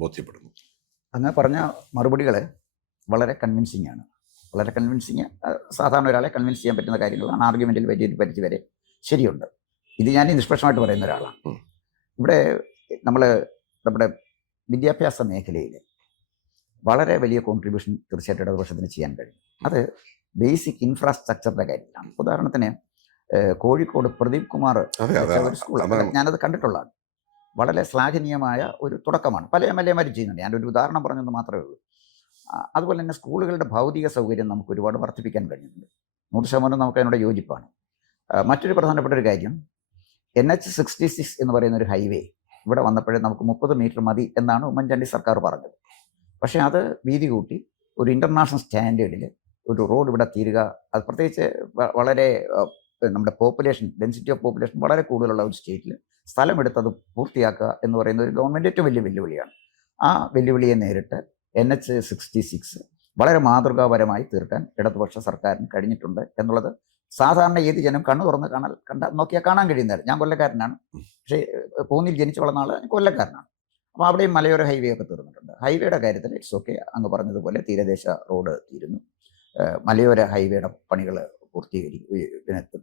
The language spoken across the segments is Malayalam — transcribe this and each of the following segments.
ബോധ്യപ്പെടുന്നു? അങ്ങ് പറഞ്ഞ മറുപടികൾ വളരെ കൺവിൻസിങ് ആണ്. വളരെ കൺവിൻസിങ്, സാധാരണ ഒരാളെ കൺവിൻസ് ചെയ്യാൻ പറ്റുന്ന കാര്യങ്ങളാണ്. ആർഗ്യുമെൻറ്റിൽ വലിയൊരു പരിധി വരെ ശരിയുണ്ട്. ഇത് ഞാൻ നിഷ്പക്ഷമായിട്ട് പറയുന്ന ഒരാളാണ്. ഇവിടെ നമ്മുടെ വിദ്യാഭ്യാസ മേഖലയിൽ വളരെ വലിയ കോൺട്രിബ്യൂഷൻ തീർച്ചയായിട്ടും ഇടതുപക്ഷത്തിന് ചെയ്യാൻ കഴിയും. അത് ബേസിക് ഇൻഫ്രാസ്ട്രക്ചറിൻ്റെ കാര്യത്തിലാണ്. ഉദാഹരണത്തിന് കോഴിക്കോട് പ്രദീപ് കുമാർ ഒരു സ്കൂൾ, ഞാനത് കണ്ടിട്ടുള്ളതാണ്. വളരെ ശ്ലാഘനീയമായ ഒരു തുടക്കമാണ്. പല MLA-മാരും ചെയ്യുന്നുണ്ട്. ഞാനൊരു ഉദാഹരണം പറഞ്ഞെന്ന് മാത്രമേ ഉള്ളൂ. അതുപോലെ തന്നെ സ്കൂളുകളുടെ ഭൗതിക സൗകര്യം നമുക്ക് ഒരുപാട് വർദ്ധിപ്പിക്കാൻ കഴിയുന്നുണ്ട്. 100% നമുക്ക് അതിനോട് യോജിപ്പാണ്. മറ്റൊരു പ്രധാനപ്പെട്ട ഒരു കാര്യം, NH-66 എന്ന് പറയുന്ന ഒരു ഹൈവേ ഇവിടെ വന്നപ്പോഴേ നമുക്ക് 30 മീറ്റർ മതി എന്നാണ് ഉമ്മൻചാണ്ടി സർക്കാർ പറഞ്ഞത്. പക്ഷേ അത് വീതി കൂട്ടി ഒരു ഇൻ്റർനാഷണൽ സ്റ്റാൻഡേർഡിൽ ഒരു റോഡ് ഇവിടെ തീരുക, അത് പ്രത്യേകിച്ച് വളരെ നമ്മുടെ ഡെൻസിറ്റി ഓഫ് പോപ്പുലേഷൻ വളരെ കൂടുതലുള്ള ഒരു സ്റ്റേറ്റിൽ സ്ഥലമെടുത്തത് പൂർത്തിയാക്കുക എന്ന് പറയുന്ന ഒരു ഗവൺമെൻറ് ഏറ്റവും വലിയ വെല്ലുവിളിയാണ്. ആ വെല്ലുവിളിയെ നേരിട്ട് NH-66 വളരെ മാതൃകാപരമായി തീർക്കാൻ ഇടതുപക്ഷ സർക്കാരിന് കഴിഞ്ഞിട്ടുണ്ട് എന്നുള്ളത് സാധാരണ ഏത് ജനം കണ്ണു തുറന്ന് നോക്കിയാൽ കാണാൻ കഴിയുന്നത്. ഞാൻ കൊല്ലക്കാരനാണ്, പക്ഷേ പൂന്നിൽ ജനിച്ചു വളർന്ന ആൾ കൊല്ലക്കാരനാണ്. അപ്പോൾ അവിടെയും മലയോര ഹൈവേ ഒക്കെ തീർന്നിട്ടുണ്ട്. ഹൈവേയുടെ കാര്യത്തിൽ ഇറ്റ്സ് ഓക്കെ, അങ്ങ് പറഞ്ഞതുപോലെ തീരദേശ റോഡ് തീരുന്നു, മലയോര ഹൈവേയുടെ പണികൾ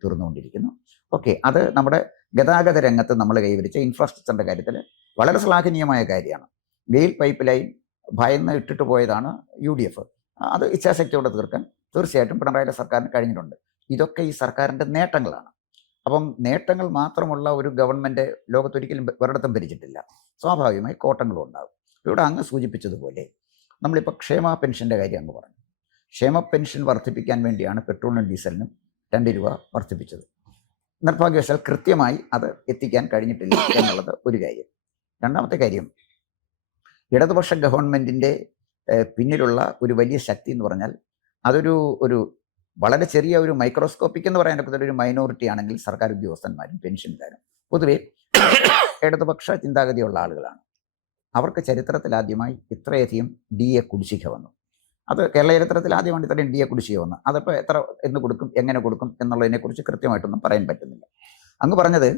തീർന്നുകൊണ്ടിരിക്കുന്നു. ഓക്കെ, അത് നമ്മുടെ ഗതാഗത രംഗത്ത് നമ്മൾ കൈവരിച്ച ഇൻഫ്രാസ്ട്രക്ചറിൻ്റെ കാര്യത്തിൽ വളരെ ശ്ലാഘനീയമായ കാര്യമാണ്. ഗെയിൽ പൈപ്പ് ലൈൻ ഭയന്ന് ഇട്ടിട്ട് പോയതാണ് UDF. അത് ഇച്ഛാശക്തിയോടെ തീർക്കാൻ തീർച്ചയായിട്ടും പിണറായിയുടെ സർക്കാരിന് കഴിഞ്ഞിട്ടുണ്ട്. ഇതൊക്കെ ഈ സർക്കാരിൻ്റെ നേട്ടങ്ങളാണ്. അപ്പം നേട്ടങ്ങൾ മാത്രമുള്ള ഒരു ഗവൺമെൻറ് ലോകത്തൊരിക്കലും ഒരിടത്തും ഭരിച്ചിട്ടില്ല. സ്വാഭാവികമായി കോട്ടങ്ങളും ഉണ്ടാകും. ഇവിടെ അങ്ങ് സൂചിപ്പിച്ചതുപോലെ നമ്മളിപ്പോൾ ക്ഷേമ പെൻഷൻ്റെ കാര്യം അങ്ങ് പറഞ്ഞു. ക്ഷേമ പെൻഷൻ വർദ്ധിപ്പിക്കാൻ വേണ്ടിയാണ് പെട്രോളിനും ഡീസലിനും 2 രൂപ വർദ്ധിപ്പിച്ചത്. നിർഭാഗ്യവശാൽ കൃത്യമായി അത് എത്തിക്കാൻ കഴിഞ്ഞിട്ടില്ല എന്നുള്ളത് ഒരു കാര്യം. രണ്ടാമത്തെ കാര്യം, ഇടതുപക്ഷ ഗവൺമെൻറ്റിൻ്റെ പിന്നിലുള്ള ഒരു വലിയ ശക്തി എന്ന് പറഞ്ഞാൽ ഒരു വളരെ ചെറിയ ഒരു മൈക്രോസ്കോപ്പിക് എന്ന് പറയാൻ പറ്റുന്ന ഒരു മൈനോറിറ്റി ആണെങ്കിൽ സർക്കാർ ഉദ്യോഗസ്ഥന്മാരും പെൻഷൻകാരും പൊതുവെ ഇടതുപക്ഷ ചിന്താഗതിയുള്ള ആളുകളാണ്. അവർക്ക് ചരിത്രത്തിലാദ്യമായി ഇത്രയധികം DA കുടിശ്ശിക വന്നു. അത് കേരള ചരിത്രത്തിൽ ആദ്യമാണ് ഇത്രയും DA കുടിശ്ശിക വന്നു. അതപ്പോൾ എത്ര എന്ന് കൊടുക്കും, എങ്ങനെ കൊടുക്കും എന്നുള്ളതിനെക്കുറിച്ച് കൃത്യമായിട്ടൊന്നും പറയാൻ പറ്റുന്നില്ല. അങ്ങ് പറഞ്ഞത്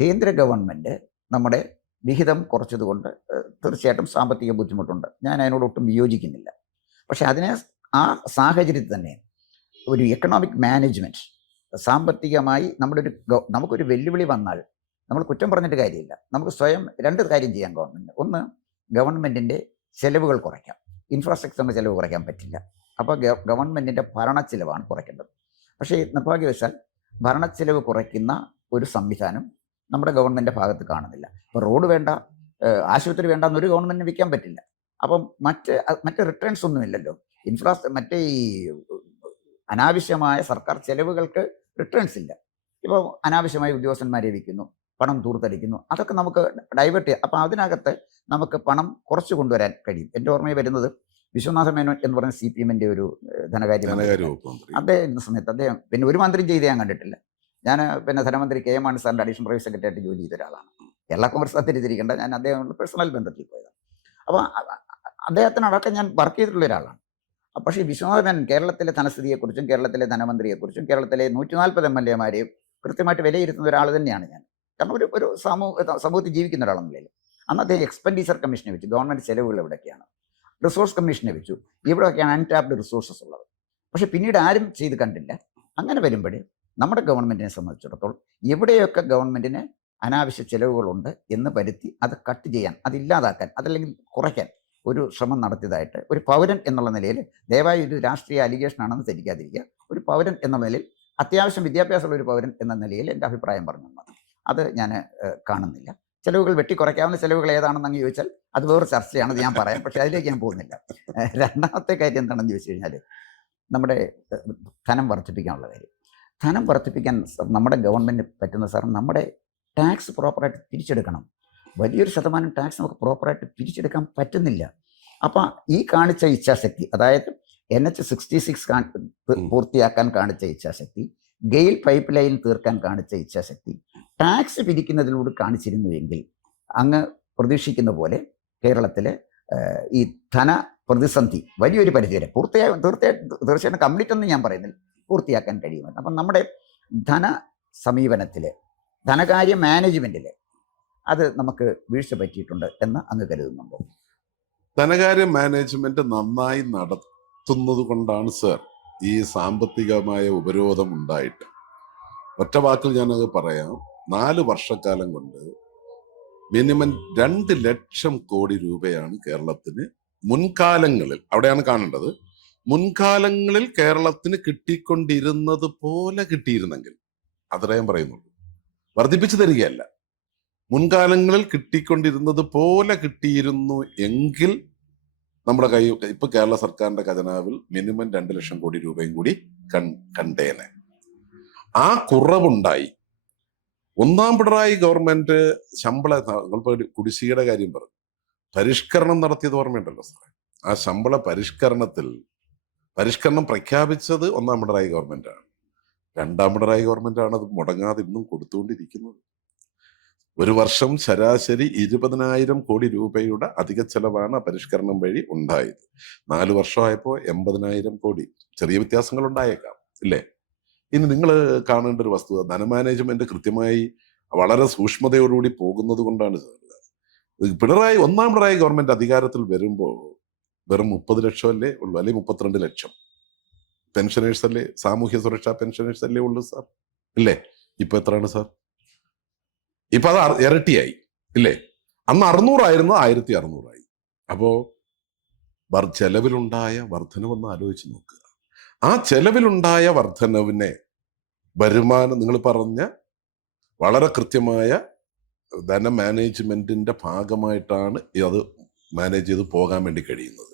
കേന്ദ്ര ഗവൺമെൻറ് നമ്മുടെ വിഹിതം കുറച്ചതുകൊണ്ട് തീർച്ചയായിട്ടും സാമ്പത്തിക ബുദ്ധിമുട്ടുണ്ട്. ഞാൻ അതിനോട് ഒട്ടും വിയോജിക്കുന്നില്ല. പക്ഷേ ആ സാഹചര്യത്തിൽ തന്നെ ഒരു എക്കണോമിക് മാനേജ്മെൻറ്റ്, സാമ്പത്തികമായി നമുക്കൊരു വെല്ലുവിളി വന്നാൽ നമ്മൾ കുറ്റം പറഞ്ഞിട്ട് കാര്യമില്ല. നമുക്ക് സ്വയം 2 കാര്യം ചെയ്യാം ഗവൺമെൻറ്. ഒന്ന്, ഗവൺമെൻറ്റിൻ്റെ ചെലവുകൾ കുറയ്ക്കാം. ഇൻഫ്രാസ്ട്രക്ചറിൻ്റെ ചിലവ് കുറയ്ക്കാൻ പറ്റില്ല. അപ്പോൾ ഗവൺമെൻറ്റിൻ്റെ ഭരണച്ചിലവാണ് കുറയ്ക്കേണ്ടത്. പക്ഷേ നിർഭാഗ്യവശാൽ ഭരണച്ചിലവ് കുറയ്ക്കുന്ന ഒരു സംവിധാനം നമ്മുടെ ഗവൺമെൻറ് ഭാഗത്ത് കാണുന്നില്ല. ഇപ്പോൾ റോഡ് വേണ്ട, ആശുപത്രി വേണ്ട എന്നൊരു ഗവൺമെൻറ്റിന് വിൽക്കാൻ പറ്റില്ല. അപ്പം മറ്റ് റിട്ടേൺസ് ഒന്നുമില്ലല്ലോ. മറ്റേ ഈ അനാവശ്യമായ സർക്കാർ ചെലവുകൾക്ക് റിട്ടേൺസ് ഇല്ല. ഇപ്പോൾ അനാവശ്യമായി ഉദ്യോഗസ്ഥന്മാരെ വിൽക്കുന്നു, പണം തൂർത്തടിക്കുന്നു, അതൊക്കെ നമുക്ക് ഡൈവേർട്ട് ചെയ്യാം. അപ്പോൾ അതിനകത്ത് നമുക്ക് പണം കുറച്ച് കൊണ്ടുവരാൻ കഴിയും. എൻ്റെ ഓർമ്മയിൽ വരുന്നത് വിശ്വനാഥ മേനോൻ എന്ന് പറഞ്ഞ CPM-ൻ്റെ ഒരു ധനകാര്യമന്ത്രി. അദ്ദേഹം സമയത്ത് പിന്നെ ഒരു മന്ത്രിയും ചെയ്ത് ഞാൻ കണ്ടിട്ടില്ല. ഞാൻ ധനമന്ത്രി KM മാണി സാറിൻ്റെ അഡീഷണൽ പ്രൈവറ്റ് സെക്രട്ടറിയായിട്ട് ജോലി ചെയ്ത ഒരാളാണ്. കേരള കോൺഗ്രസ് തിരിച്ചിരിക്കേണ്ട, ഞാൻ അദ്ദേഹം പേഴ്സണൽ ബന്ധത്തിൽ പോയതാണ്. അപ്പോൾ അദ്ദേഹത്തിനടക്കം ഞാൻ വർക്ക് ചെയ്തിട്ടുള്ള ഒരാളാണ്. പക്ഷേ വിശ്വനാഥൻ കേരളത്തിലെ ധനസ്ഥിതിയെക്കുറിച്ചും കേരളത്തിലെ ധനമന്ത്രിയെക്കുറിച്ചും കേരളത്തിലെ 140 MLA-മാരെയും കൃത്യമായിട്ട് വിലയിരുത്തുന്ന ഒരാൾ തന്നെയാണ് ഞാൻ. കാരണം ഒരു സമൂഹത്തിൽ ജീവിക്കുന്ന ഒരാളെന്നില്ല. അന്ന് അദ്ദേഹം എക്സ്പെൻഡിച്ചർ കമ്മീഷനെ വെച്ചു, ഗവൺമെൻറ് ചെലവുകൾ എവിടെയൊക്കെയാണ്, റിസോഴ്സ് കമ്മീഷനെ വെച്ചു, ഇവിടെയൊക്കെയാണ് അൺടാപ്ഡ് റിസോഴ്സസ് ഉള്ളത്. പക്ഷേ പിന്നീട് ആരും ചെയ്ത് കണ്ടില്ല. അങ്ങനെ വരുമ്പോൾ നമ്മുടെ ഗവൺമെൻറ്റിനെ സംബന്ധിച്ചിടത്തോളം എവിടെയൊക്കെ ഗവൺമെൻറ്റിന് അനാവശ്യ ചിലവുകളുണ്ട് എന്ന് വരുത്തി അത് കട്ട് ചെയ്യാൻ, അതില്ലാതാക്കാൻ, അതല്ലെങ്കിൽ കുറയ്ക്കാൻ ഒരു ശ്രമം നടത്തിയതായിട്ട് ഒരു പൗരൻ എന്നുള്ള നിലയിൽ, ദയവായി ഒരു രാഷ്ട്രീയ അലിഗേഷനാണെന്ന് ധരിക്കാതിരിക്കുക, ഒരു പൗരൻ എന്നുള്ള നിലയിൽ, അത്യാവശ്യം വിദ്യാഭ്യാസമുള്ള ഒരു പൗരൻ എന്ന നിലയിൽ എൻ്റെ അഭിപ്രായം പറഞ്ഞു തന്നത് അത് ഞാൻ കാണുന്നില്ല. ചിലവുകൾ വെട്ടിക്കുറയ്ക്കാവുന്ന ചിലവുകൾ ഏതാണെന്ന് അങ്ങ് ചോദിച്ചാൽ അത് വേറെ ചർച്ചയാണെന്ന് ഞാൻ പറയാം. പക്ഷേ അതിലേക്ക് ഞാൻ പോകുന്നില്ല. രണ്ടാമത്തെ കാര്യം എന്താണെന്ന് ചോദിച്ചു കഴിഞ്ഞാൽ, നമ്മുടെ ധനം വർദ്ധിപ്പിക്കാനുള്ള കാര്യം. ധനം വർദ്ധിപ്പിക്കാൻ നമ്മുടെ ഗവൺമെൻറ് പറ്റുന്ന സാർ, നമ്മുടെ ടാക്സ് പ്രോപ്പറായിട്ട് തിരിച്ചെടുക്കണം. വലിയൊരു ശതമാനം ടാക്സ് നമുക്ക് പ്രോപ്പറായിട്ട് പിരിച്ചെടുക്കാൻ പറ്റുന്നില്ല. അപ്പം ഈ കാണിച്ച ഇച്ഛാശക്തി, അതായത് NH-66 പൂർത്തിയാക്കാൻ കാണിച്ച ഇച്ഛാശക്തി, ഗെയിൽ പൈപ്പ് ലൈൻ തീർക്കാൻ കാണിച്ച ഇച്ഛാശക്തി ടാക്സ് പിരിക്കുന്നതിലൂടെ കാണിച്ചിരുന്നുവെങ്കിൽ അങ്ങ് പ്രതീക്ഷിക്കുന്ന പോലെ കേരളത്തിലെ ഈ ധന പ്രതിസന്ധി വലിയൊരു പരിധിവരെ തീർച്ചയായിട്ടും കംപ്ലീറ്റ് ഒന്നും ഞാൻ പറയുന്നില്ല, പൂർത്തിയാക്കാൻ കഴിയുമെന്ന്. അപ്പം നമ്മുടെ ധന സമീപനത്തിൽ, ധനകാര്യ മാനേജ്മെൻറ്റിൽ അത് നമുക്ക് വീഴ്ച പറ്റിയിട്ടുണ്ട് എന്ന് അങ്ങ് കരുതുന്നുണ്ടോ? ധനകാര്യ മാനേജ്മെന്റ് നന്നായി നടത്തുന്നത് കൊണ്ടാണ് സർ ഈ സാമ്പത്തികമായ ഉപരോധം ഉണ്ടായിട്ട്. ഒറ്റ വാക്കിൽ ഞാനത് പറയാം, 4 വർഷക്കാലം കൊണ്ട് മിനിമം 2 ലക്ഷം കോടി രൂപയാണ് കേരളത്തിന് മുൻകാലങ്ങളിൽ, അവിടെയാണ് കാണേണ്ടത്, മുൻകാലങ്ങളിൽ കേരളത്തിന് കിട്ടിക്കൊണ്ടിരുന്നത് പോലെ കിട്ടിയിരുന്നെങ്കിൽ, അത്രേ ഞാൻ പറയുന്നുള്ളൂ, വർദ്ധിപ്പിച്ചു തരികയല്ല, മുൻകാലങ്ങളിൽ കിട്ടിക്കൊണ്ടിരുന്നത് പോലെ കിട്ടിയിരുന്നു എങ്കിൽ നമ്മുടെ ഇപ്പൊ കേരള സർക്കാരിന്റെ ഖജനാവിൽ മിനിമം 2 ലക്ഷം കോടി രൂപയും കൂടി കണ്ടേനെ. ആ കുറവുണ്ടായി. ഒന്നാം പിണറായി ഗവൺമെന്റ് ശമ്പള കുടിശ്ശികയുടെ കാര്യം പറഞ്ഞു, പരിഷ്കരണം നടത്തിയത് ഓർമ്മയുണ്ടല്ലോ സാറേ. ആ ശമ്പള പരിഷ്കരണം പ്രഖ്യാപിച്ചത് ഒന്നാം പിണറായി ഗവൺമെന്റാണ്. 2ാം പിണറായി ഗവൺമെന്റാണ് അത് മുടങ്ങാതെ ഇന്നും കൊടുത്തുകൊണ്ടിരിക്കുന്നത്. ഒരു വർഷം ശരാശരി 20,000 കോടി രൂപയുടെ അധിക ചെലവാണ് ആ പരിഷ്കരണം വഴി ഉണ്ടായത്. 4 വർഷമായപ്പോ 80,000 കോടി. ചെറിയ വ്യത്യാസങ്ങൾ ഉണ്ടായേക്കാം, ഇല്ലേ? ഇനി നിങ്ങൾ കാണേണ്ട ഒരു വസ്തുത, ധനമാനേജ്മെന്റ് കൃത്യമായി വളരെ സൂക്ഷ്മതയോടുകൂടി പോകുന്നത് കൊണ്ടാണ്. ഒന്നാം പിണറായി ഗവൺമെന്റ് അധികാരത്തിൽ വരുമ്പോൾ വെറും 30 ലക്ഷം അല്ലേ ഉള്ളൂ, അല്ലെങ്കിൽ 32 ലക്ഷം പെൻഷനേഴ്സ് അല്ലേ, സാമൂഹ്യ സുരക്ഷാ പെൻഷനേഴ്സ് അല്ലേ ഉള്ളൂ സാർ, ഇല്ലേ? ഇപ്പൊ എത്രയാണ് സാർ? ഇപ്പൊ അത് ഇരട്ടിയായി, ഇല്ലേ? അന്ന് 600 ആയിരുന്നു, 1600 ആയി. അപ്പോ ചെലവിലുണ്ടായ വർധനവൊന്ന് ആലോചിച്ച് നോക്കുക. ആ ചെലവിലുണ്ടായ വർധനവിനെ വരുമാനം, നിങ്ങൾ പറഞ്ഞ വളരെ കൃത്യമായ ധന മാനേജ്മെന്റിന്റെ ഭാഗമായിട്ടാണ് അത് മാനേജ് ചെയ്ത് പോകാൻ വേണ്ടി കഴിയുന്നത്.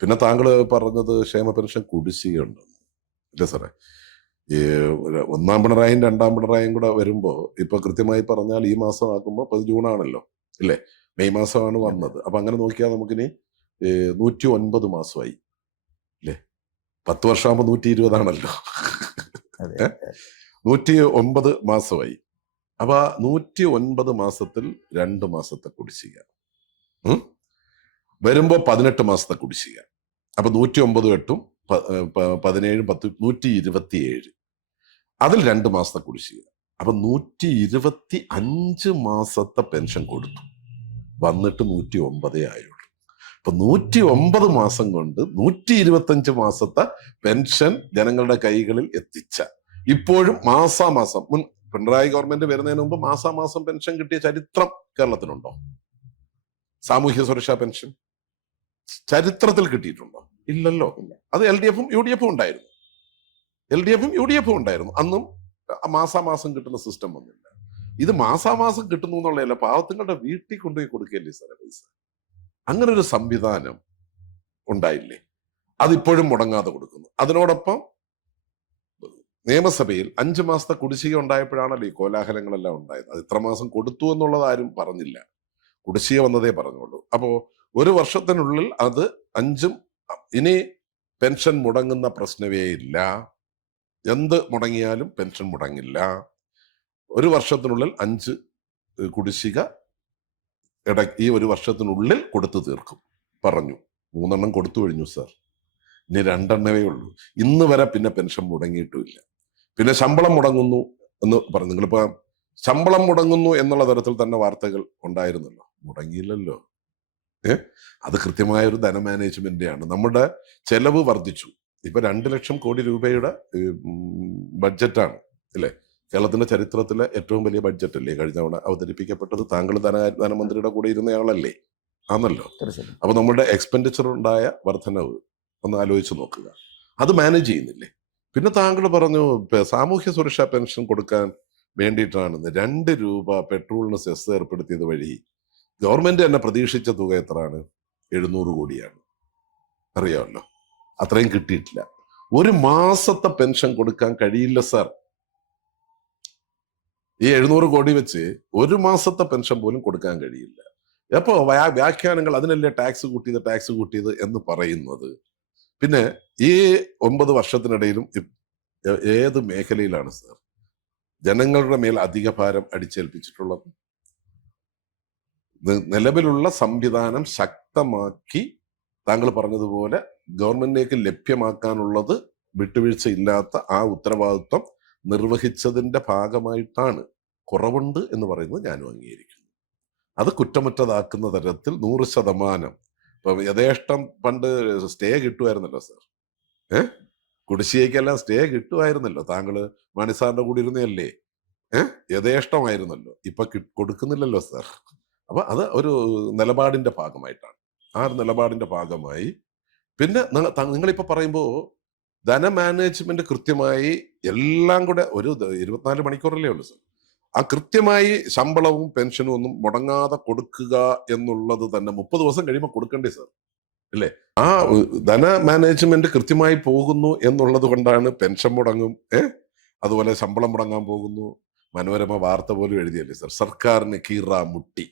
പിന്നെ താങ്കൾ പറഞ്ഞത് ക്ഷേമ പെൻഷൻ കുടിശ്ശികയുണ്ട്, ഇല്ലേ സാറേ? ഈ 1ാം പിണറായും 2ാം പിണറായും കൂടെ വരുമ്പോ ഇപ്പൊ കൃത്യമായി പറഞ്ഞാൽ ഈ മാസം ആക്കുമ്പോ ഇപ്പൊ ജൂൺ ആണല്ലോ, ഇല്ലേ? മെയ് മാസമാണ് വന്നത്. അപ്പൊ അങ്ങനെ നോക്കിയാൽ നമുക്കിനി 109 മാസമായി, ഇല്ലേ? 10 വർഷമാകുമ്പോ 120 ആണല്ലോ. 109 മാസമായി. അപ്പൊ 109 മാസത്തിൽ 2 മാസത്തെ കുടിശ്ശിക വരുമ്പോ 18 മാസത്തെ കുടിശ്ശിക. അപ്പൊ 109 8 17 10 127, അതിൽ 2 മാസത്തെ കുടിശ്ശിക. അപ്പൊ 125 മാസത്തെ പെൻഷൻ കൊടുത്തു, വന്നിട്ട് 109 ആയുള്ളൂ. അപ്പൊ 109 മാസം കൊണ്ട് 125 മാസത്തെ പെൻഷൻ ജനങ്ങളുടെ കൈകളിൽ എത്തിച്ച, ഇപ്പോഴും മാസാമാസം, മുൻ പിണറായി ഗവൺമെന്റ് വരുന്നതിന് മുമ്പ് മാസാമാസം പെൻഷൻ കിട്ടിയ ചരിത്രം കേരളത്തിലുണ്ടോ? സാമൂഹ്യ സുരക്ഷാ പെൻഷൻ ചരിത്രത്തിൽ കിട്ടിയിട്ടുണ്ടോ? ഇല്ലല്ലോ. അത് LDF-ഉം UDF-ഉം ഉണ്ടായിരുന്നു. അന്നും മാസാമാസം കിട്ടുന്ന സിസ്റ്റം വന്നില്ല. ഇത് മാസാമാസം കിട്ടുന്നു എന്നുള്ളതല്ല, പാവത്തുങ്ങളുടെ വീട്ടിൽ കൊണ്ടുപോയി കൊടുക്കുകയല്ലേ സാറേ പൈസ. അങ്ങനെ ഒരു സംവിധാനം ഉണ്ടായില്ലേ? അതിപ്പോഴും മുടങ്ങാതെ കൊടുക്കുന്നു. അതിനോടൊപ്പം നിയമസഭയിൽ 5 മാസത്തെ കുടിശ്ശിക ഉണ്ടായപ്പോഴാണല്ലോ ഈ കോലാഹലങ്ങളെല്ലാം ഉണ്ടായത്. അത് ഇത്ര മാസം കൊടുത്തു എന്നുള്ളത് ആരും പറഞ്ഞില്ല, കുടിശ്ശിക വന്നതേ പറഞ്ഞുള്ളൂ. അപ്പോ ഒരു വർഷത്തിനുള്ളിൽ അത് 5, ഇനി പെൻഷൻ മുടങ്ങുന്ന പ്രശ്നമേ ഇല്ല, എന്ത് മുടങ്ങിയാലും പെൻഷൻ മുടങ്ങില്ല. ഒരു വർഷത്തിനുള്ളിൽ 5 കുടിശ്ശിക ഈ ഒരു വർഷത്തിനുള്ളിൽ കൊടുത്തു തീർക്കും പറഞ്ഞു. 3 എണ്ണം കൊടുത്തു കഴിഞ്ഞു സാർ, ഇനി 2 എണ്ണമേ ഉള്ളൂ. ഇന്ന് വരെ പിന്നെ പെൻഷൻ മുടങ്ങിയിട്ടുമില്ല. പിന്നെ ശമ്പളം മുടങ്ങുന്നു എന്ന് പറഞ്ഞു. നിങ്ങളിപ്പോ ശമ്പളം മുടങ്ങുന്നു എന്നുള്ള തരത്തിൽ തന്നെ വാർത്തകൾ ഉണ്ടായിരുന്നല്ലോ, മുടങ്ങിയില്ലല്ലോ. അത് കൃത്യമായ ഒരു ധന മാനേജ്മെന്റാണ്. നമ്മുടെ ചെലവ് വർദ്ധിച്ചു. ഇപ്പൊ 2 ലക്ഷം കോടി രൂപയുടെ ബഡ്ജറ്റാണ്, അല്ലേ? കേരളത്തിന്റെ ചരിത്രത്തിലെ ഏറ്റവും വലിയ ബഡ്ജറ്റ് അല്ലേ കഴിഞ്ഞ തവണ അവതരിപ്പിക്കപ്പെട്ടത്? താങ്കൾ ധനമന്ത്രിയുടെ കൂടെ ഇരുന്നയാളല്ലേ? ആണല്ലോ. അപ്പൊ നമ്മുടെ എക്സ്പെൻഡിച്ചർ ഉണ്ടായ വർധനവ് ഒന്ന് ആലോചിച്ച് നോക്കുക. അത് മാനേജ് ചെയ്യുന്നില്ലേ? പിന്നെ താങ്കൾ പറഞ്ഞു സാമൂഹ്യ സുരക്ഷാ പെൻഷൻ കൊടുക്കാൻ വേണ്ടിയിട്ടാണെന്ന് 2 രൂപ പെട്രോളിന് സെസ് ഏർപ്പെടുത്തിയത് വഴി ഗവൺമെന്റ് തന്നെ പ്രതീക്ഷിച്ച തുക എത്രയാണ്? 700 കോടിയാണ്. അറിയാമല്ലോ, അത്രയും കിട്ടിയിട്ടില്ല. ഒരു മാസത്തെ പെൻഷൻ കൊടുക്കാൻ കഴിയില്ല സാർ. ഈ 700 കോടി വെച്ച് ഒരു മാസത്തെ പെൻഷൻ പോലും കൊടുക്കാൻ കഴിയില്ല. അപ്പോ വ്യാഖ്യാനങ്ങൾ, അതിനല്ലേ ടാക്സ് കൂട്ടിയത് എന്ന് പറയുന്നത്. പിന്നെ ഈ 9 വർഷത്തിനിടയിലും ഏത് മേഖലയിലാണ് സാർ ജനങ്ങളുടെ മേൽ അധിക ഭാരം അടിച്ചേൽപ്പിച്ചിട്ടുള്ളത്? നിലവിലുള്ള സംവിധാനം ശക്തമാക്കി താങ്കൾ പറഞ്ഞതുപോലെ ഗവൺമെന്റിലേക്ക് ലഭ്യമാക്കാനുള്ളത് വിട്ടുവീഴ്ച ഇല്ലാത്ത ആ ഉത്തരവാദിത്വം നിർവഹിച്ചതിന്റെ ഭാഗമായിട്ടാണ് കുറവുണ്ട് എന്ന് പറയുന്നത് ഞാനും അംഗീകരിക്കുന്നു. അത് കുറ്റമറ്റതാക്കുന്ന തരത്തിൽ 100%. ഇപ്പം യഥേഷ്ടം പണ്ട് സ്റ്റേ കിട്ടുമായിരുന്നല്ലോ സാർ. ഏഹ് കുടിശ്ശികയ്ക്കെല്ലാം സ്റ്റേ കിട്ടുമായിരുന്നല്ലോ. താങ്കൾ മാണിസാറിന്റെ കൂടെ ഇരുന്നല്ലേ? യഥേഷ്ടമായിരുന്നല്ലോ. ഇപ്പൊ കൊടുക്കുന്നില്ലല്ലോ സാർ. അപ്പൊ അത് ഒരു നിലപാടിന്റെ ഭാഗമായിട്ടാണ്. ആ ഒരു നിലപാടിന്റെ ഭാഗമായി പിന്നെ നിങ്ങളിപ്പോ പറയുമ്പോ ധനമാനേജ്മെന്റ് കൃത്യമായി എല്ലാം കൂടെ ഒരു 24 മണിക്കൂറല്ലേ ഉള്ളൂ സാർ. ആ കൃത്യമായി ശമ്പളവും പെൻഷനും ഒന്നും മുടങ്ങാതെ കൊടുക്കുക എന്നുള്ളത് തന്നെ 30 ദിവസം കഴിയുമ്പോൾ കൊടുക്കണ്ടേ സാർ, ഇല്ലേ? ആ ധന മാനേജ്മെന്റ് കൃത്യമായി പോകുന്നു എന്നുള്ളത് കൊണ്ടാണ് പെൻഷൻ മുടങ്ങും, അതുപോലെ ശമ്പളം മുടങ്ങാൻ പോകുന്നു. മനോരമ വാർത്ത പോലും എഴുതിയല്ലേ സാർ, സർക്കാരിന് കീറ മുട്ടി,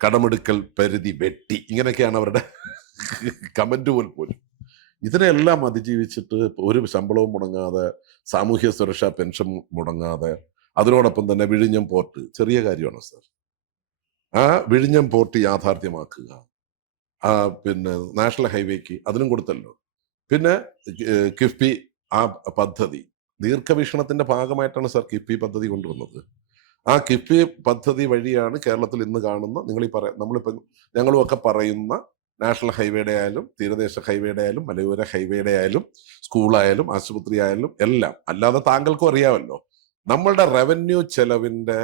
കടമെടുക്കൽ പരിധി വെട്ടി, ഇങ്ങനെയൊക്കെയാണ് അവരുടെ കമന്റ് പോലും. ഇതിനെല്ലാം അതിജീവിച്ചിട്ട് ഒരു ശമ്പളവും മുടങ്ങാതെ, സാമൂഹ്യ സുരക്ഷാ പെൻഷൻ മുടങ്ങാതെ, അതിനോടൊപ്പം തന്നെ വിഴിഞ്ഞം പോർട്ട്, ചെറിയ കാര്യമാണോ സാർ? ആ വിഴിഞ്ഞം പോർട്ട് യാഥാർത്ഥ്യമാക്കുക. പിന്നെ നാഷണൽ ഹൈവേക്ക് അതിനും കൊടുത്തല്ലോ. പിന്നെ കിഫ്ബി ആ പദ്ധതി ദീർഘവീക്ഷണത്തിന്റെ ഭാഗമായിട്ടാണ് സാർ കിഫ്ബി പദ്ധതി കൊണ്ടുവന്നത്. ആ കിഫ്ബി പദ്ധതി വഴിയാണ് കേരളത്തിൽ ഇന്ന് കാണുന്ന നമ്മളിപ്പോൾ ഞങ്ങളും ഒക്കെ പറയുന്ന നാഷണൽ ഹൈവേയുടെ ആയാലും തീരദേശ ഹൈവേയുടെ ആയാലും മലയോര ഹൈവേയുടെ ആയാലും സ്കൂളായാലും ആശുപത്രി ആയാലും എല്ലാം. അല്ലാതെ താങ്കൾക്കും അറിയാമല്ലോ, നമ്മളുടെ റവന്യൂ ചെലവിന്റെ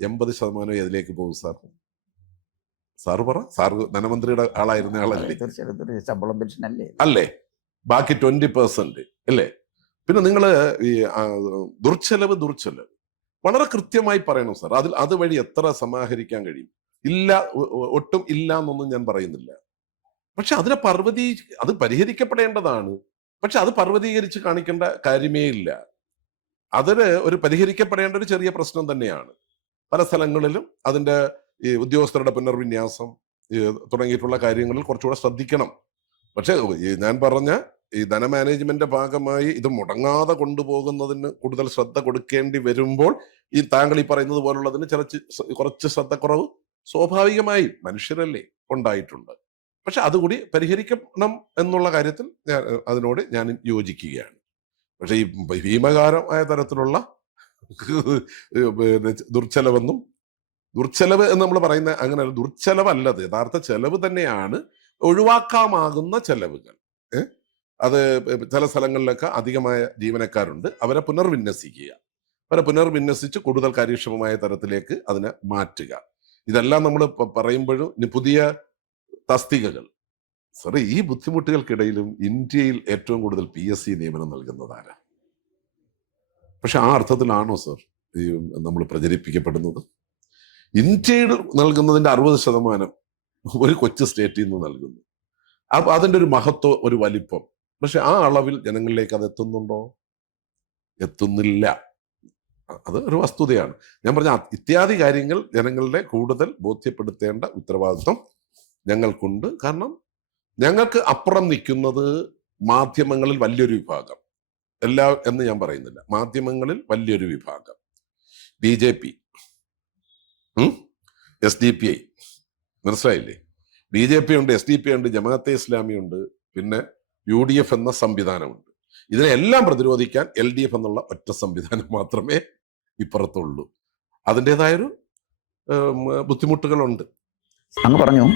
80% ഏതിലേക്ക് പോകും സാർ? സാറ് പറ. സാറ് ധനമന്ത്രിയുടെ ആളായിരുന്ന ആളല്ലേ? ശമ്പളം പെൻഷൻ അല്ലേ? ബാക്കി 20% അല്ലേ? പിന്നെ നിങ്ങൾ ഈ ദുർച്ചെലവ് വളരെ കൃത്യമായി പറയണം സാർ. അതുവഴി എത്ര സമാഹരിക്കാൻ കഴിയും? ഇല്ല, ഒട്ടും ഇല്ല എന്നൊന്നും ഞാൻ പറയുന്നില്ല. പക്ഷെ അത് പരിഹരിക്കപ്പെടേണ്ടതാണ്. പക്ഷെ അത് പർവ്വതീകരിച്ച് കാണിക്കേണ്ട കാര്യമേ ഇല്ല. അതിന് ഒരു പരിഹരിക്കപ്പെടേണ്ട ഒരു ചെറിയ പ്രശ്നം തന്നെയാണ്. പല സ്ഥലങ്ങളിലും അതിന്റെ ഈ ഉദ്യോഗസ്ഥരുടെ പുനർവിന്യാസം തുടങ്ങിയിട്ടുള്ള കാര്യങ്ങളിൽ കുറച്ചുകൂടെ ശ്രദ്ധിക്കണം. പക്ഷെ ഞാൻ പറഞ്ഞ ഈ ധനമാനേജ്മെന്റിന്റെ ഭാഗമായി ഇത് മുടങ്ങാതെ കൊണ്ടുപോകുന്നതിന് കൂടുതൽ ശ്രദ്ധ കൊടുക്കേണ്ടി വരുമ്പോൾ ഈ താങ്കൾ ഈ പറയുന്നത് പോലുള്ളതിന് കുറച്ച് ശ്രദ്ധക്കുറവ് സ്വാഭാവികമായി മനുഷ്യരല്ലേ ഉണ്ടായിട്ടുണ്ട്. പക്ഷെ അതുകൂടി പരിഹരിക്കണം എന്നുള്ള കാര്യത്തിൽ അതിനോട് ഞാൻ യോജിക്കുകയാണ്. പക്ഷെ ഈ ഭീമകാരമായ തരത്തിലുള്ള ദുർച്ചെലവ് എന്ന് നമ്മൾ പറയുന്ന അങ്ങനെ ദുർച്ചെലവല്ലത്, യഥാർത്ഥ ചെലവ് തന്നെയാണ്. ഒഴിവാക്കാമാകുന്ന ചെലവുകൾ, അത് ചില സ്ഥലങ്ങളിലൊക്കെ അധികമായ ജീവനക്കാരുണ്ട്, അവരെ പുനർവിന്യസിച്ച് കൂടുതൽ കാര്യക്ഷമമായ തരത്തിലേക്ക് അതിനെ മാറ്റുക. ഇതെല്ലാം നമ്മൾ പറയുമ്പോഴും പുതിയ തസ്തികകൾ. സാറേ, ഈ ബുദ്ധിമുട്ടുകൾക്കിടയിലും ഇന്ത്യയിൽ ഏറ്റവും കൂടുതൽ PSC നിയമനം നൽകുന്നതാരാ? പക്ഷെ ആ അർത്ഥത്തിലാണോ സാർ ഈ നമ്മൾ പ്രചരിപ്പിക്കപ്പെടുന്നത്? ഇന്ത്യയിൽ നൽകുന്നതിന്റെ 60% ഒരു കൊച്ചു സ്റ്റേറ്റിൽ നിന്ന് നൽകുന്നു. അപ്പൊ അതിന്റെ ഒരു മഹത്വം, ഒരു വലിപ്പം, പക്ഷെ ആ അളവിൽ ജനങ്ങളിലേക്ക് അത് എത്തുന്നുണ്ടോ? എത്തുന്നില്ല. അത് ഒരു വസ്തുതയാണ്. ഞാൻ പറഞ്ഞ ഇത്യാദി കാര്യങ്ങൾ ജനങ്ങളുടെ കൂടുതൽ ബോധ്യപ്പെടുത്തേണ്ട ഉത്തരവാദിത്വം ഞങ്ങൾക്കുണ്ട്. കാരണം ഞങ്ങൾക്ക് അപ്പുറം നിൽക്കുന്നത് മാധ്യമങ്ങളിൽ വലിയൊരു വിഭാഗം, എന്ന് ഞാൻ പറയുന്നില്ല, മാധ്യമങ്ങളിൽ വലിയൊരു വിഭാഗം, BJP, SDPI, മനസ്സിലായില്ലേ? BJP ഉണ്ട്, SDP ഉണ്ട്, ജമാഅത്തെ ഇസ്ലാമി ഉണ്ട്, പിന്നെ UDF എന്ന സംവിധാനമുണ്ട്. ഇതിനെല്ലാം പ്രതിരോധിക്കാൻ LDF എന്നുള്ള ഒറ്റ സംവിധാനം മാത്രമേ ഇപ്പുറത്തുള്ളൂ. അതിൻ്റെതായൊരു ബുദ്ധിമുട്ടുകളുണ്ട്. അങ്ങ് പറഞ്ഞു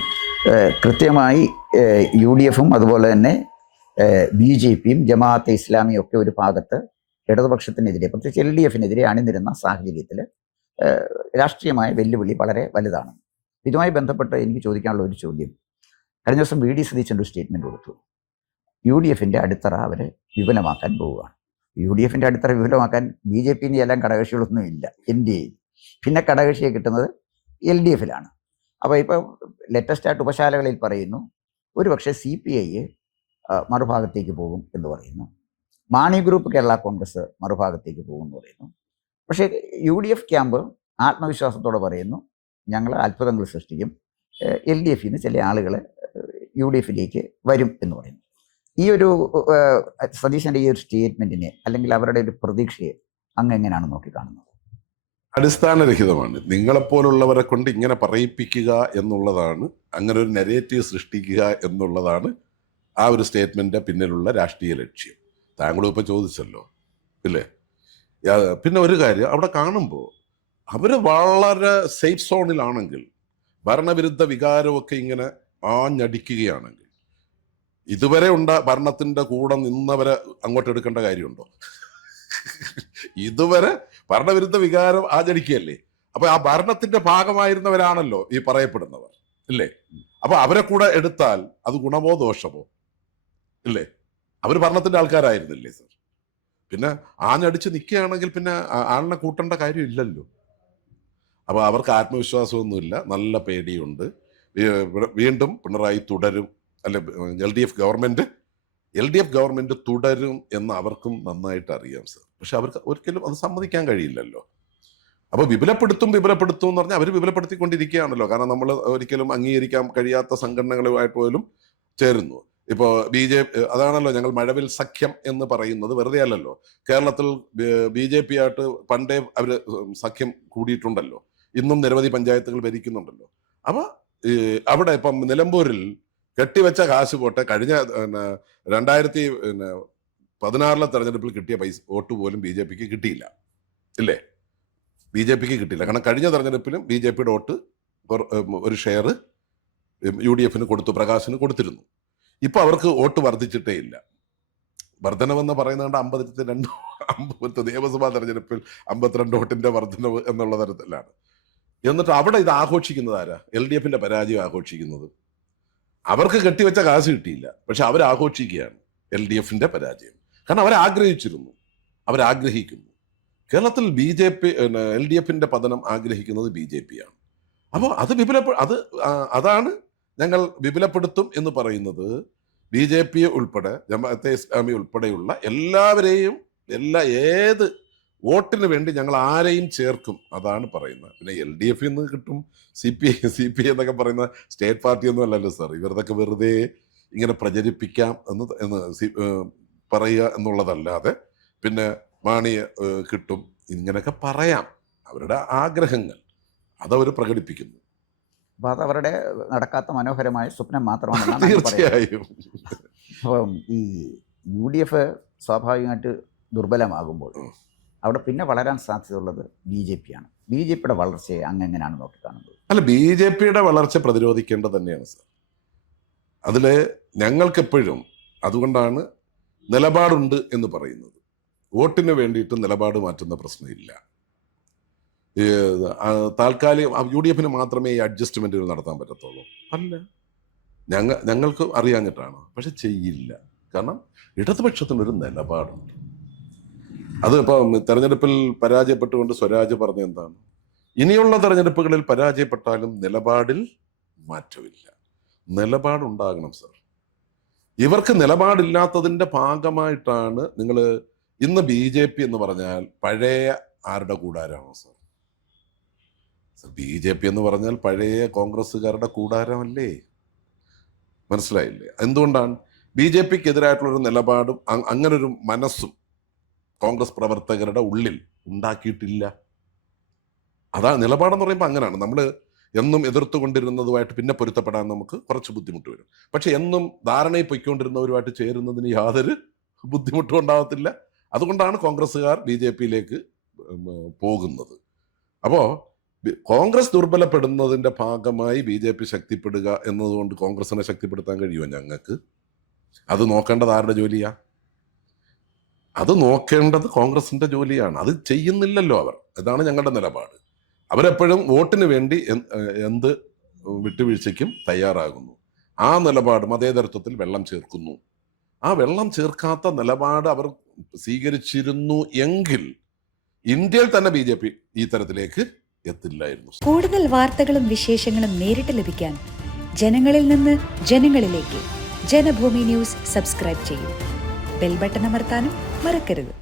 കൃത്യമായി UDF-ഉം അതുപോലെ തന്നെ BJP-യും ജമാഅത്തെ ഇസ്ലാമിയും ഒക്കെ ഒരു ഭാഗത്ത് ഇടതുപക്ഷത്തിനെതിരെ, പ്രത്യേകിച്ച് LDF-നെതിരെ അണിനിരുന്ന സാഹചര്യത്തിൽ രാഷ്ട്രീയമായ വെല്ലുവിളി വളരെ വലുതാണ്. ഇതുമായി ബന്ധപ്പെട്ട് എനിക്ക് ചോദിക്കാനുള്ള ഒരു ചോദ്യം, കഴിഞ്ഞ ദിവസം VD സതീശൻ ഒരു സ്റ്റേറ്റ്മെൻറ്റ് കൊടുത്തു. UDF-ന്റെ അടിത്തറ അവർ വിപുലമാക്കാൻ പോവുകയാണ്. UDF-ന്റെ അടിത്തറ വിപുലമാക്കാൻ BJP-ന്റെ എല്ലാം ഘടകകക്ഷികളൊന്നും ഇല്ല ഇന്ത്യയിൽ. പിന്നെ ഘടകകക്ഷിയെ കിട്ടുന്നത് LDF-ലാണ്. അപ്പോൾ ഇപ്പോൾ ലേറ്റസ്റ്റ് ആയിട്ട് ഉപശാലകളിൽ പറയുന്നു ഒരുപക്ഷെ CPI മറുഭാഗത്തേക്ക് പോകും എന്ന് പറയുന്നു. മാണി ഗ്രൂപ്പ് കേരള കോൺഗ്രസ് മറുഭാഗത്തേക്ക് പോകും എന്ന് പറയുന്നു. പക്ഷേ UDF ക്യാമ്പ് ആത്മവിശ്വാസത്തോടെ പറയുന്നു ഞങ്ങൾ അത്ഭുതങ്ങൾ സൃഷ്ടിക്കും, LDF-ന് ചില ആളുകൾ UDF-ലേക്ക് വരും എന്ന് പറയുന്നു. ഈ ഒരു സതീശൻ്റെ ഈ ഒരു സ്റ്റേറ്റ്മെൻറ്റിനെ അല്ലെങ്കിൽ അവരുടെ ഒരു പ്രതീക്ഷയെ അങ്ങ് എങ്ങനെയാണ് നോക്കിക്കാണുന്നത്? അടിസ്ഥാനരഹിതമാണ്. നിങ്ങളെപ്പോലുള്ളവരെ കൊണ്ട് ഇങ്ങനെ പറയിപ്പിക്കുക എന്നുള്ളതാണ്, അങ്ങനെ ഒരു നെറേറ്റീവ് സൃഷ്ടിക്കുക എന്നുള്ളതാണ് ആ ഒരു സ്റ്റേറ്റ്മെന്റിന്റെ പിന്നിലുള്ള രാഷ്ട്രീയ ലക്ഷ്യം. താങ്കളും ഇപ്പൊ ചോദിച്ചല്ലോ, ഇല്ലേ? പിന്നെ ഒരു കാര്യം അവിടെ കാണുമ്പോൾ അവര് വളരെ സേഫ് സോണിലാണെങ്കിൽ, ഭരണവിരുദ്ധ വികാരമൊക്കെ ഇങ്ങനെ ആഞ്ഞടിക്കുകയാണെങ്കിൽ, ഇതുവരെ ഭരണത്തിന്റെ കൂടെ നിന്നവരെ അങ്ങോട്ട് എടുക്കേണ്ട കാര്യമുണ്ടോ? ഇതുവരെ ഭരണവിരുദ്ധ വികാരം ആചരിക്കുകയല്ലേ. അപ്പൊ ആ ഭരണത്തിന്റെ ഭാഗമായിരുന്നവരാണല്ലോ ഈ പറയപ്പെടുന്നവർ, ഇല്ലേ? അപ്പൊ അവരെ കൂടെ എടുത്താൽ അത് ഗുണമോ ദോഷമോ? ഇല്ലേ? അവർ ഭരണത്തിന്റെ ആൾക്കാരായിരുന്നില്ലേ സർ? പിന്നെ ആഞ്ഞടിച്ച് നിൽക്കുകയാണെങ്കിൽ പിന്നെ ആളിനെ കൂട്ടേണ്ട കാര്യം ഇല്ലല്ലോ. അപ്പൊ അവർക്ക് ആത്മവിശ്വാസമൊന്നുമില്ല, നല്ല പേടിയുണ്ട്. വീണ്ടും പിണറായി തുടരും, അല്ലെ എൽ ഡി എഫ് ഗവൺമെന്റ് തുടരും എന്ന് അവർക്കും നന്നായിട്ട് അറിയാം സർ. പക്ഷെ അവർക്ക് ഒരിക്കലും അത് സമ്മതിക്കാൻ കഴിയില്ലല്ലോ. അപ്പൊ വിപുലപ്പെടുത്തും എന്ന് പറഞ്ഞാൽ അവർ വിപുലപ്പെടുത്തിക്കൊണ്ടിരിക്കുകയാണല്ലോ. കാരണം നമ്മൾ ഒരിക്കലും അംഗീകരിക്കാൻ കഴിയാത്ത സംഘടനകളുമായിട്ട് പോലും ചേരുന്നു. ഇപ്പോൾ അതാണല്ലോ ഞങ്ങൾ മഴവിൽ സഖ്യം എന്ന് പറയുന്നത് വെറുതെ അല്ലല്ലോ. കേരളത്തിൽ BJP ആയിട്ട് പണ്ടേ അവർ സഖ്യം കൂടിയിട്ടുണ്ടല്ലോ. ഇന്നും നിരവധി പഞ്ചായത്തുകൾ ഭരിക്കുന്നുണ്ടല്ലോ. അപ്പൊ അവിടെ ഇപ്പം നിലമ്പൂരിൽ കെട്ടിവെച്ച കാശ് പോട്ടെ, കഴിഞ്ഞ 2016 തെരഞ്ഞെടുപ്പിൽ കിട്ടിയ വോട്ട് പോലും BJPക്ക് കിട്ടിയില്ല, ഇല്ലേ? BJPക്ക് കിട്ടിയില്ല. കാരണം കഴിഞ്ഞ തെരഞ്ഞെടുപ്പിലും BJPയുടെ വോട്ട് ഒരു ഷെയർ UDF കൊടുത്തു, പ്രകാശിന് കൊടുത്തിരുന്നു. ഇപ്പൊ അവർക്ക് വോട്ട് വർദ്ധിച്ചിട്ടേ ഇല്ല. വർധനവെന്ന് പറയുന്നത് 52 നിയമസഭാ തെരഞ്ഞെടുപ്പിൽ 52 വോട്ടിന്റെ വർധനവ് എന്നുള്ള തരത്തിലാണ്. എന്നിട്ട് അവിടെ ഇത് ആഘോഷിക്കുന്നത് ആരാ? LDFന്റെ പരാജയം ആഘോഷിക്കുന്നത്. അവർക്ക് കെട്ടിവെച്ച കാശ് കിട്ടിയില്ല, പക്ഷെ അവരാഘോഷിക്കുകയാണ് LDFന്റെ പരാജയം. കാരണം അവരാഗ്രഹിച്ചിരുന്നു, അവരാഗ്രഹിക്കുന്നു. കേരളത്തിൽ LDFന്റെ പതനം ആഗ്രഹിക്കുന്നത് BJPയാണ്. അപ്പോൾ അതാണ് ഞങ്ങൾ വിപുലപ്പെടുത്തും എന്ന് പറയുന്നത്. BJP ഉൾപ്പെടെ, ജമാഅത്തെ ഇസ്ലാമി ഉൾപ്പെടെയുള്ള എല്ലാവരെയും, ഏത് വോട്ടിന് വേണ്ടി ഞങ്ങൾ ആരെയും ചേർക്കും, അതാണ് പറയുന്നത്. പിന്നെ LDF നിന്ന് കിട്ടും, CPI എന്നൊക്കെ പറയുന്ന സ്റ്റേറ്റ് പാർട്ടി ഒന്നും അല്ലല്ലോ സാർ. ഇവരതൊക്കെ വെറുതെ ഇങ്ങനെ പ്രചരിപ്പിക്കാം എന്ന് പറയുക എന്നുള്ളതല്ലാതെ പിന്നെ മാണിയെ കിട്ടും ഇങ്ങനെയൊക്കെ പറയാം. അവരുടെ ആഗ്രഹങ്ങൾ അതവർ പ്രകടിപ്പിക്കുന്നു. അപ്പൊ അത് അവരുടെ നടക്കാത്ത മനോഹരമായ സ്വപ്നം മാത്രമാണ്. തീർച്ചയായും. അപ്പം UDF സ്വാഭാവികമായിട്ട് ദുർബലമാകുമ്പോൾ അവിടെ പിന്നെ വളരാൻ സാധ്യതയുള്ളത് BJPയാണ്. BJPയുടെ വളർച്ചയെ അങ്ങെങ്ങനെയാണ് നോക്കിക്കാണുന്നത്? അല്ല, BJPയുടെ വളർച്ച പ്രതിരോധിക്കേണ്ടത് തന്നെയാണ് സാർ. അതില് ഞങ്ങൾക്കെപ്പോഴും അതുകൊണ്ടാണ് നിലപാടുണ്ട് എന്ന് പറയുന്നത്. വോട്ടിന് വേണ്ടിയിട്ട് നിലപാട് മാറ്റുന്ന പ്രശ്നമില്ല. താൽക്കാലികം UDFന് മാത്രമേ ഈ അഡ്ജസ്റ്റ്മെന്റുകൾ നടത്താൻ പറ്റത്തുള്ളൂ. അല്ല, ഞങ്ങൾക്ക് അറിയാഞ്ഞിട്ടാണ്. പക്ഷെ ചെയ്യില്ല. കാരണം ഇടതുപക്ഷത്തിനൊരു നിലപാടുണ്ട്. അത് ഇപ്പം തെരഞ്ഞെടുപ്പിൽ പരാജയപ്പെട്ടുകൊണ്ട് സ്വരാജ് പറഞ്ഞ എന്താണ്? ഇനിയുള്ള തെരഞ്ഞെടുപ്പുകളിൽ പരാജയപ്പെട്ടാലും നിലപാടിൽ മാറ്റമില്ല. നിലപാടുണ്ടാകണം സർ. ഇവർക്ക് നിലപാടില്ലാത്തതിന്റെ ഭാഗമായിട്ടാണ് നിങ്ങൾ ഇന്ന് BJP എന്ന് പറഞ്ഞാൽ പഴയ ആരുടെ കൂടാരമാണോ സർ? BJP എന്ന് പറഞ്ഞാൽ പഴയ കോൺഗ്രസ്സുകാരുടെ കൂടാരമല്ലേ? മനസ്സിലായില്ലേ? എന്തുകൊണ്ടാണ്? BJPക്ക് എതിരായിട്ടുള്ളൊരു നിലപാടും അങ്ങനൊരു മനസ്സും കോൺഗ്രസ് പ്രവർത്തകരുടെ ഉള്ളിൽ ഉണ്ടാക്കിയിട്ടില്ല. അതാ നിലപാടെന്ന് പറയുമ്പോൾ അങ്ങനെയാണ്. നമ്മൾ എന്നും എതിർത്തുകൊണ്ടിരുന്നതുമായിട്ട് പിന്നെ പൊരുത്തപ്പെടാൻ നമുക്ക് കുറച്ച് ബുദ്ധിമുട്ട് വരും. പക്ഷെ എന്നും ധാരണയിൽ പൊയ്ക്കൊണ്ടിരുന്നവരുമായിട്ട് ചേരുന്നതിന് യാതൊരു ബുദ്ധിമുട്ടും ഉണ്ടാകത്തില്ല. അതുകൊണ്ടാണ് കോൺഗ്രസ്സുകാർ BJPയിലേക്ക് പോകുന്നത്. അപ്പോൾ കോൺഗ്രസ് ദുർബലപ്പെടുന്നതിന്റെ ഭാഗമായി BJP ശക്തിപ്പെടുക എന്നതുകൊണ്ട് കോൺഗ്രസിനെ ശക്തിപ്പെടുത്താൻ കഴിയുമോ ഞങ്ങൾക്ക്? അത് നോക്കേണ്ടത് ആരുടെ ജോലിയാ? അത് നോക്കേണ്ടത് കോൺഗ്രസിന്റെ ജോലിയാണ്. അത് ചെയ്യുന്നില്ലല്ലോ അവർ. ഇതാണ് ഞങ്ങളുടെ നിലപാട്. അവരെപ്പോഴും വോട്ടിന് വേണ്ടി എന്ത് വിട്ടുവീഴ്ചയ്ക്കും തയ്യാറാകുന്നു. ആ നിലപാട് മതേതരത്വത്തിൽ വെള്ളം ചേർക്കുന്നു. ആ വെള്ളം ചേർക്കാത്ത നിലപാട് അവർ സ്വീകരിച്ചിരുന്നു എങ്കിൽ ഇന്ത്യയിൽ തന്നെ BJP ഈ തരത്തിലേക്ക് എത്തില്ലായിരുന്നു. കൂടുതൽ വാർത്തകളും വിശേഷങ്ങളും നേരിട്ട് ലഭിക്കാൻ ജനങ്ങളിൽ നിന്ന് ജനങ്ങളിലേക്ക് ജനഭൂമി ന്യൂസ് സബ്സ്ക്രൈബ് ചെയ്യൂ. ബെൽ ബട്ടൺ അമർത്താനും മറക്കരുത്.